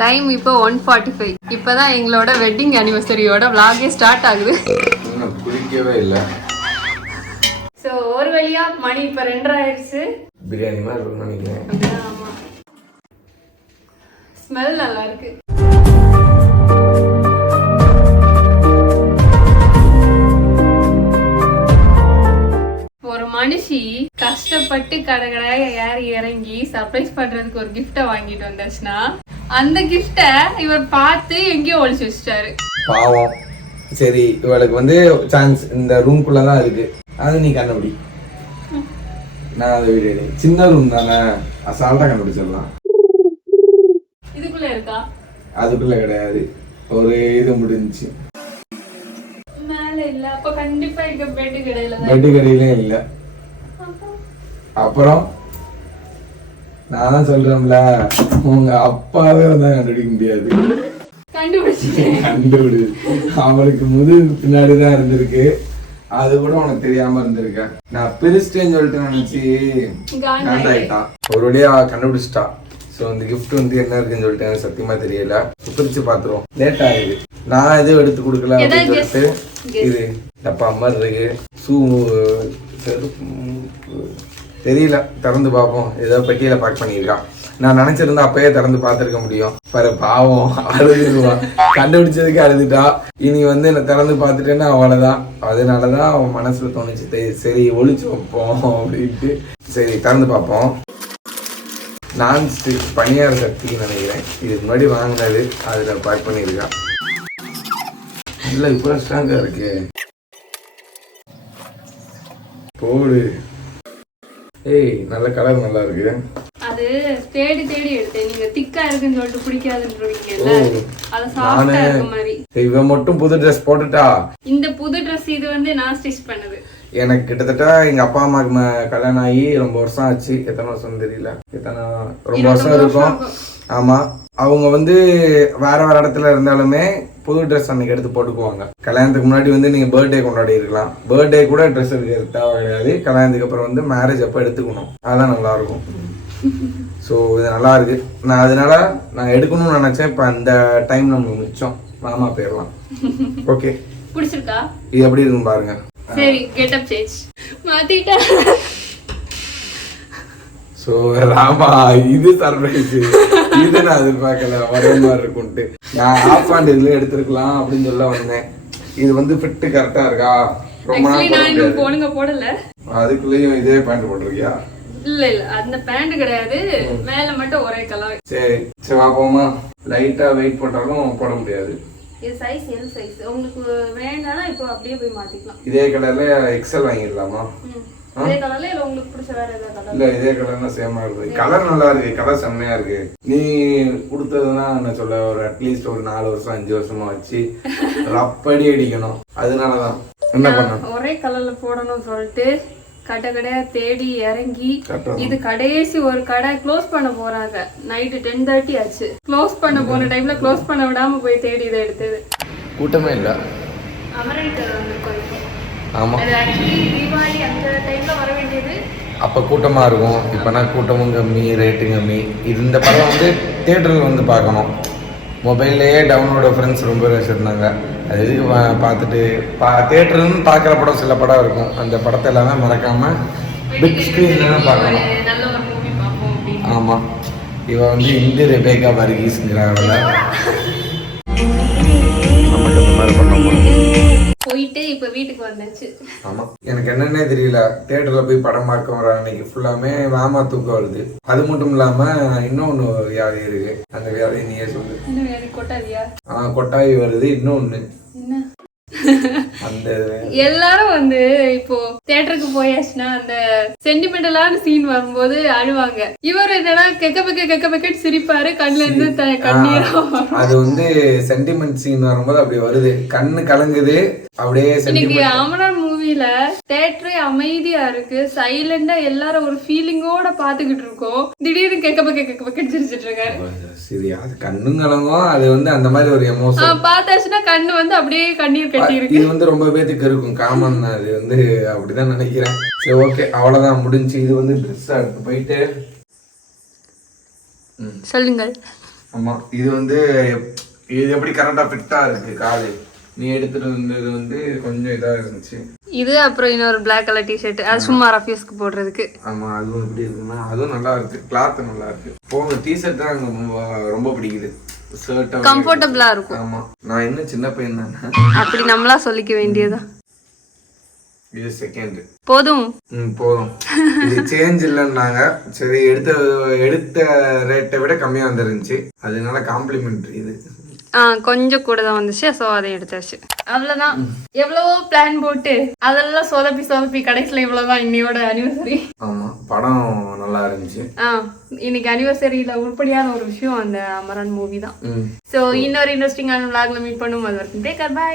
Time இப்போ 1:45. இப்பதான் எங்களோட வெட்டிங் அனிவர்சரியோட vlog ஸ்டார்ட் ஆகுது. குளிக்கவே இல்ல. சோ ஒரு வழியா மணி இப்ப 2:30 ஆயிடுச்சு. பிரியாணி மாதிரி இருக்கும்னு நினைக்கிறேன். ஆமா. ஸ்மெல் நல்லா இருக்கு. ஒரு மனுஷி கஷ்டப்பட்டு கடகடையாக ஏறி இறங்கி சர்ப்ரைஸ் பண்றதுக்கு ஒரு கிஃப்ட வாங்கிட்டு வந்தாச்சுன்னா அந்த கிஃப்ட இவர் பார்த்து எங்கேயோ ஒளிச்சு வச்சிட்டாரு. பாவம். சரி, இவளுக்கு வந்து சான்ஸ் இந்த ரூம்குள்ளதான் இருக்கு, அது நீ கண்டுபிடி. நான் அதை வீடு சின்ன ரூம் தானே, அசால்ட்டா கண்டுபிடிச்சிடலாம். இதுக்குள்ள இருக்கா? அதுக்குள்ள கிடையாது, ஒரு இது முடிஞ்சிச்சு. மேல இல்ல, அப்ப கண்டிப்பா இங்க பெட் கடையில இல்ல. அப்புறம் நான் தான் சொல்றேன்ல, உங்க அப்பாவே வந்து கண்டுபிடிக்க முடியாது. கண்டுபிடி. அவளுக்கு முதுகு பின்னாடிதான் இருந்திருக்கு, அது கூட உனக்கு தெரியாம இருந்திருக்க. நான் பெருஸ்டேன்னு சொல்லிட்டு நினைச்சு காண்டாயிட்டான். ஒரு வழியா கண்டுபிடிச்சிட்டா. ஸோ இந்த கிஃப்ட் வந்து என்ன இருக்குன்னு சொல்லிட்டு எனக்கு சத்தியமா தெரியல. பிரிச்சு பாத்துருவோம். லேட் ஆகுது. நான் எதுவும் எடுத்து கொடுக்கல அப்படின்னு சொல்லிட்டு இது டப்பா மாதிரி இருக்கு. ஷூ தெரியல, திறந்து பார்ப்போம். ஏதோ பெட்டியில பேக் பண்ணியிருக்கான். நான் நினைச்சிருந்தா அப்பயே திறந்து பார்த்துருக்க முடியும். பாரு பாவம், அழுதுருவான். கண்டுபிடிச்சதுக்கு அழுதுட்டா. இனி வந்து நான் திறந்து பார்த்துட்டேன்னா அவ்வளவுதான். அதனாலதான் அவன் மனசுல தோணுச்சு, சரி ஒளிச்சு வைப்போம் அப்படின்ட்டு. சரி திறந்து பார்ப்போம். நான்ஸ்டிக் பனியார சக்தின்னு நினைக்கிறேன். இதுக்கு முன்னாடி வாங்கினது, அதுல பேக் பண்ணியிருக்கான். இல்ல இப்போ ஸ்ட்ராங்கா இருக்கு. போடு. ஏய், நல்ல கலர் நல்லா இருக்கு. அது தேடி தேடி எடுத்தேன். நீங்க திக்கா இருக்குன்னு சொல்லிட்டு பிடிக்காதுன்றீங்கல்ல, அது சாஃப்ட்டா இருக்க மாதிரி. இவன் மட்டும் புது ட்ரெஸ் போட்டுட்டா. இந்த புது ட்ரெஸ் இது வந்து நான் ஸ்டிச் பண்ணது. எனக்கு கிட்டத்தட்ட எங்க அப்பா அம்மாக்கு கல்யாணம் ஆகி ரொம்ப வருஷம் ஆச்சு. எத்தனை வருஷம் தெரியல, ரொம்ப வருஷம் இருக்கும். ஆமா, அவங்க வந்து வேற வேற இடத்துல இருந்தாலுமே புது ட்ரெஸ் அன்னைக்கு எடுத்து போட்டுக்குவாங்க. கல்யாணத்துக்கு முன்னாடி வந்து நீங்க பர்த்டே கொண்டாடி இருக்கலாம், பர்த்டே கூட ட்ரெஸ் எடுக்க தேவை கிடையாது. கல்யாணத்துக்கு அப்புறம் வந்து மேரேஜ் அப்ப எடுத்துக்கணும், அதெல்லாம் நல்லா இருக்கும். ஸோ இது நல்லா இருக்கு. நான் அதனால நான் எடுக்கணும்னு நினைச்சேன். இப்ப அந்த டைம் நமக்கு மிச்சம். மாமா போயிடலாம். ஓகே, பிடிச்சிருக்கா? இது எப்படி இருக்கும் பாருங்க. சரி, கெட் அப் சேஞ்ச் மாத்திட்டா. சோ ராமா, இது சர்ப்ரைஸ். இது நான் எதிர்பார்க்கல ஒரே மாதிரி இருக்கும்ட்டு. நான் ஆஃப் ஹேண்ட் இதுல எடுத்துருக்கலாம் அப்படின்னு சொல்ல வந்தேன். இது வந்து ஃபிட் கரெக்டா இருக்கா? ரொம்ப நாள் போடல. அதுக்குள்ளேயும் இதே பேண்ட் போட்டிருக்கியா? இல்ல இல்ல, அந்த பேண்ட் கிடையாது, மேல மட்டும் ஒரே கலர். சரி சரி, பாப்போமா. லைட்டா வெயிட் போட்டாலும் போட முடியாது. இது சைஸ் எல் சைஸ். உங்களுக்கு வேண்டாம்னா இப்போ அப்படியே போய் மாத்திக்கலாம். இதே கலர்ல எக்ஸ்எல் வாங்கிடலாமா? இதே கலர்ல இல்ல உங்களுக்கு பிடிச்ச வேற ஏதாவது கலர்? இல்ல, இதே கலர்னா சேமா இருக்கு. கலர் நல்லா இருக்கு, கலர் செம்மையா இருக்கு. நீ கொடுத்ததுன்னா என்ன சொல்ல, ஒரு அட்லீஸ்ட் ஒரு 4 வருஷம் 5 வருஷமா வச்சு ரப்படி அடிக்கணும். அதனாலதான் என்ன பண்ண, ஒரே கலர்ல போடணும்னு சொல்லிட்டு கடை கடையா தேடி இறங்கி, இது கடைசி ஒரு கடை க்ளோஸ் பண்ண போறாங்க. நைட்டு 10:30 ஆச்சு. க்ளோஸ் பண்ண போன டைம்ல க்ளோஸ் பண்ண விடாம போய் தேடி இதை எடுத்தது. கூட்டமே இல்ல. அமரன் வந்திருக்கோம். ஆமா, அது ஆக்சுவலி தீபாவளி அந்த டைம்ல வர வேண்டியது. அப்ப கூட்டமா இருக்கும். இப்பனா கூட்டமும் கம்மி, ரேட்டு கம்மி. இந்த படம் வந்து தியேட்டர்ல வந்து பார்க்கணும். மொபைல்லையே டவுன்லோட ஃப்ரெண்ட்ஸ் ரொம்ப பேர் வச்சுருந்தாங்க. அது எதுக்கு பார்த்துட்டு தியேட்டர்னு பார்க்குற படம் சில படம் இருக்கும். அந்த படத்தை எல்லாமே மறக்காமல் பிக் ஸ்க்ரீன்ல தான் பார்க்கணும். ஆமாம், இவன் வந்து இந்து ரெபேக்கா வர்கீஸ்ங்கிறவங்கள போயிட்டு இப்ப வீட்டுக்கு வந்தாச்சு. ஆமா, எனக்கு என்னன்னே தெரியல. தியேட்டர்ல போய் படம் பார்க்க வர அன்னைக்கு ஃபுல்லாமே மாமா தூக்கம் வருது. அது மட்டும் இல்லாம இன்னொன்னு வியாதி இருக்கு. அந்த வியாதி நீயே சொல்லு. கொட்டாவி வருது. இன்னொன்னு எல்லாரும் வந்து இப்போ தியேட்டருக்கு போயாச்சுன்னா அந்த சென்டிமெண்டலான சீன் வரும்போது அழுவாங்க. இவர் என்னன்னா கெக்க சிரிப்பாரு, கண்ணுல இருந்து கண்ணீரும். அது வந்து சென்டிமெண்ட் சீன் வரும்போது அப்படி வருது, கண்ணு கலங்குது அப்படியே. இன்னைக்கு அமரன் மூவில தியேட்டரே அமைதியா இருக்கு, சைலண்டா எல்லாரும் ஒரு ஃபீலிங்கோட பாத்துக்கிட்டு இருக்கோம். திடீர்னு கெக்க சிரிச்சிட்டு இருக்காரு. சரி, அது கண்ணும் கலங்கும். அது வந்து அந்த மாதிரி ஒரு எமோஷன் பார்த்தாச்சுன்னா கண்ணு வந்து அப்படியே கண்ணீர் கட்டி இருக்கு. இது வந்து ரொம்ப பேத்துக்கு இருக்கும், காமன். அது வந்து அப்படிதான் நினைக்கிறேன். சரி, ஓகே, அவ்வளவுதான் முடிஞ்சு. இது வந்து ட்ரெஸ் எடுத்து போயிட்டு சொல்லுங்கள். ஆமா இது வந்து இது எப்படி கரெக்டா ஃபிட்டா இருக்கு காலு. நீ எடுத்துட்டு வந்தது வந்து கொஞ்சம் இதா இருந்துச்சு. இது அப்புறம் இன்னொரு பிளாக் கலர் டிஷர்ட், அது சும்மா ரஃப்யூஸ்க்கு போடுறதுக்கு. ஆமா அதுவும் எப்படி இருக்குன்னா அதுவும் நல்லா இருக்கு, கிளாத் நல்லா இருக்கு. போங்க டிஷர்ட் தான் எனக்கு ரொம்ப பிடிக்குது. ஷர்ட் கம்ஃபர்டபுளா இருக்கும். ஆமா நான் இன்னும் சின்ன பையன் தானே, அப்படி நம்மளா சொல்லிக்க வேண்டியதா. இது செகண்ட் போதும். போதும். இது சேஞ்ச் இல்லைன்னாங்க. சரி எடுத்த ரேட்டை விட கம்மியா வந்துருந்துச்சு, அதனால காம்ப்ளிமெண்ட்ரி இது. கொஞ்சம் கூட தான் வந்துச்சு, ஸோ அதை எடுத்தாச்சு. அவ்வளோதான். எவ்வளவோ பிளான் போட்டு அதெல்லாம் சொதப்பி கடைசியில் இவ்வளோதான் இன்னையோட அனிவர்சரி. ஆமா படம் நல்லா இருந்துச்சு. இன்னைக்கு அனிவர்சரியில உருப்படியான ஒரு விஷயம் அந்த அமரன் மூவி தான். ஸோ இன்னொரு இன்ட்ரெஸ்டிங்கான விளாக்ல மீட் பண்ணுவோம். அது வரைக்கும் டேக் கேர், பை.